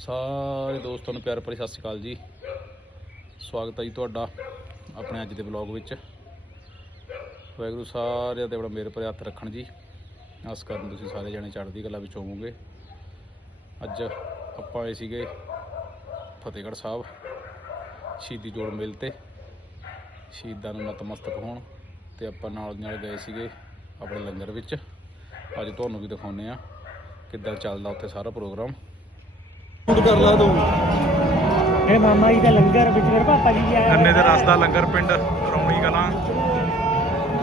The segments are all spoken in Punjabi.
ਸਾਰੇ ਦੋਸਤਾਂ ਨੂੰ ਪਿਆਰ ਭਰੀ ਸਤਿ ਸ਼੍ਰੀ ਅਕਾਲ ਜੀ। ਸਵਾਗਤ ਹੈ ਜੀ ਤੁਹਾਡਾ ਆਪਣੇ ਅੱਜ ਦੇ ਵਲੌਗ ਵਿੱਚ। ਵਾਹਿਗੁਰੂ ਸਾਰਿਆਂ ਦੇ ਬੜਾ ਮੇਰ ਭਰੇ ਹੱਥ ਰੱਖਣ ਜੀ। ਆਸ ਕਰਨ ਤੁਸੀਂ ਸਾਰੇ ਜਣੇ ਚੜ੍ਹਦੀ ਕਲਾ ਵਿੱਚ ਹੋਵੋਗੇ। ਅੱਜ ਆਪਾਂ ਆਏ ਸੀਗੇ ਫਤਿਹਗੜ੍ਹ ਸਾਹਿਬ, ਸ਼ਹੀਦੀ ਜੋੜ ਮੇਲ ਤੇ। ਸ਼ਹੀਦਾਂ ਨੂੰ ਨਤਮਸਤਕ ਹੋਣ ਤੇ ਆਪਾਂ ਨਾਲ ਦੀ ਨਾਲ ਗਏ ਸੀਗੇ ਆਪਣੇ ਲੰਗਰ ਵਿੱਚ। ਅੱਜ ਤੁਹਾਨੂੰ ਵੀ ਦਿਖਾਉਂਦੇ ਆ ਕਿੱਦਾਂ ਚੱਲਦਾ ਉੱਥੇ ਸਾਰਾ ਪ੍ਰੋਗਰਾਮ। ਸ਼ੂਟ ਕਰ ਲਾ ਤੂੰ। ਇਹ ਮਾਮਾ ਜੀ ਦਾ ਲੰਗਰ ਵਿੱਚ ਮੇਰੇ ਪਾਪਾ ਜੀ ਆਇਆ ਗੰਨੇ ਦੇ ਰਸ ਦਾ ਲੰਗਰ ਪਿੰਡ ਰੌਣੀ ਕਲਾਂ।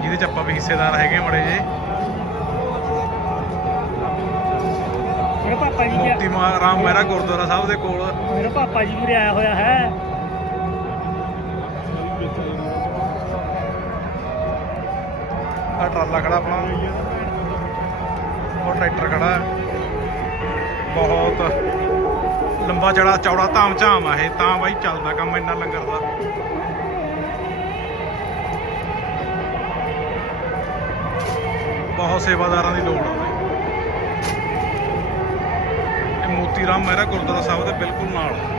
ਜਿਹਦੇ ਚ ਆਪਾਂ ਵੀ ਹਿੱਸੇਦਾਰ ਹੈਗੇ ਮੜੇ ਜੇ ਮੇਰੇ ਪਾਪਾ ਜੀ ਵੀ ਮੋਤੀ ਮਾ ਰਾਮ ਮਹਿਰਾ ਗੁਰਦੁਆਰਾ ਸਾਹਿਬ ਦੇ ਕੋਲ। ਮੇਰੇ ਪਾਪਾ ਜੀ ਵੀ ਆਇਆ ਹੋਇਆ ਹੈ। ਆ ਟਰਾਲਾ ਖੜਾ ਆਪਣਾ। ਉਹ ਟਰੈਕਟਰ ਖੜਾ ਹੈ। ਬਹੁਤ ਲੰਬਾ ਚੜਾ ਚੌੜਾ ਧਾਮ ਝਾਮ ਆ ਇਹ, ਤਾਂ ਬਾਈ ਚੱਲਦਾ ਕੰਮ ਇੰਨਾ ਲੰਗਰ ਦਾ। ਬਹੁਤ ਸੇਵਾਦਾਰਾਂ ਦੀ ਲੋੜ ਆ ਇਹ ਮੋਤੀ ਰਾਮ ਮਹਿਰਾ ਗੁਰਦੁਆਰਾ ਸਾਹਿਬ ਦੇ ਬਿਲਕੁਲ ਨਾਲ। ਆ।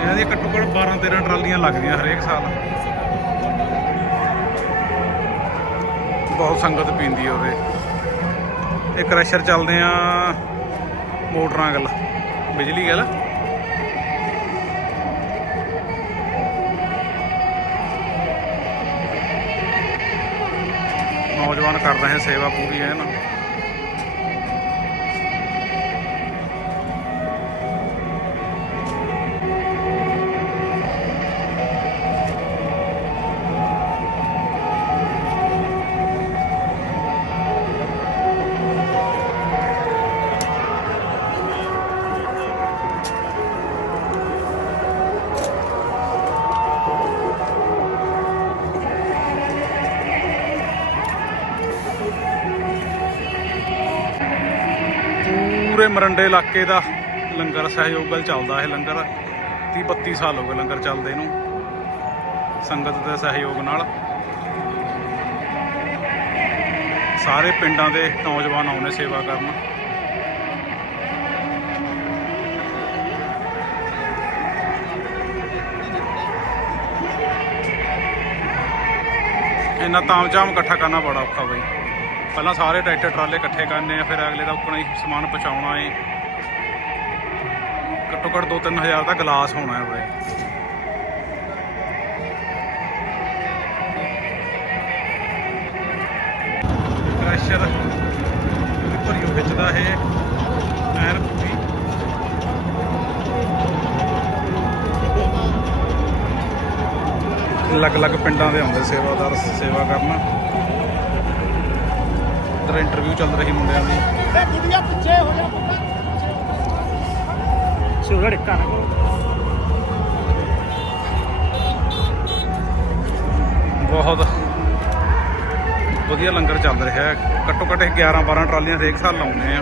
ਇਹਨਾਂ ਦੀ ਘੱਟੋ ਘੱਟ 12 13 ਟਰਾਲੀਆਂ ਲੱਗਦੀਆਂ ਹਰੇਕ ਸਾਲ। ਬਹੁਤ ਸੰਗਤ ਪੀਂਦੀ ਆ ਉਹਦੇ ਇਹ ਕ੍ਰੈਸ਼ਰ ਚੱਲਦੇ ਆ ਮੋਟਰਾਂ ਗੱਲ ਬਿਜਲੀ ਗੱਲ ਨੌਜਵਾਨ ਕਰ ਰਹੇ ਸੇਵਾ ਪੂਰੀ, ਹੈ ਨਾ? ਪੂਰੇ ਮਰੰਡੇ ਇਲਾਕੇ ਦਾ ਲੰਗਰ ਸਹਿਯੋਗਲ ਚੱਲਦਾ ਇਹ ਲੰਗਰ। 30 32 ਸਾਲ ਹੋ ਗਏ ਲੰਗਰ ਚੱਲਦੇ ਨੂੰ। ਸੰਗਤ ਦੇ ਸਹਿਯੋਗ ਨਾਲ। ਸਾਰੇ ਪਿੰਡਾਂ ਦੇ ਨੌਜਵਾਨ ਆਉਣੇ ਸੇਵਾ ਕਰਨ। ਇੰਨਾ ਤਾਮਝਾਮ ਇਕੱਠਾ ਕਰਨਾ ਬੜਾ ਔਖਾ ਬਈ। ਪਹਿਲਾਂ ਸਾਰੇ ਟਰੈਕਟਰ ਟਰਾਲੇ ਇਕੱਠੇ ਕਰਨੇ ਆ, ਫਿਰ ਅਗਲੇ ਦਾ ਉੱਕਣਾ ਹੀ ਸਮਾਨ ਪਹੁੰਚਾਉਣਾ ਏ। ਘੱਟੋ ਘੱਟ 2-3000 ਦਾ ਗਲਾਸ ਹੋਣਾ ਹੈ ਉਰੇ। ਕ੍ਰੈਸ਼ਰ ਭਰੀਓ ਖਿੱਚਦਾ ਇਹ, ਐਨ ਪੂਰੀ। ਅਲੱਗ-ਅਲੱਗ ਪਿੰਡਾਂ ਦੇ ਆਉਂਦੇ ਸੇਵਾਦਾਰ, ਸੇਵਾ ਕਰਨ। ਇੱਧਰ ਇੰਟਰਵਿਊ ਚੱਲ ਰਹੀ ਮੁੰਡਿਆਂ ਦੀ। ਸੁਗੜ ਕਾ ਬਹੁਤ ਵਧੀਆ ਲੰਗਰ ਚੱਲ ਰਿਹਾ ਘੱਟੋ ਘੱਟ ਇਹ 11 12 ਟਰਾਲੀਆਂ ਹਰੇਕ ਸਾਲ ਲਾਉਂਦੇ ਆ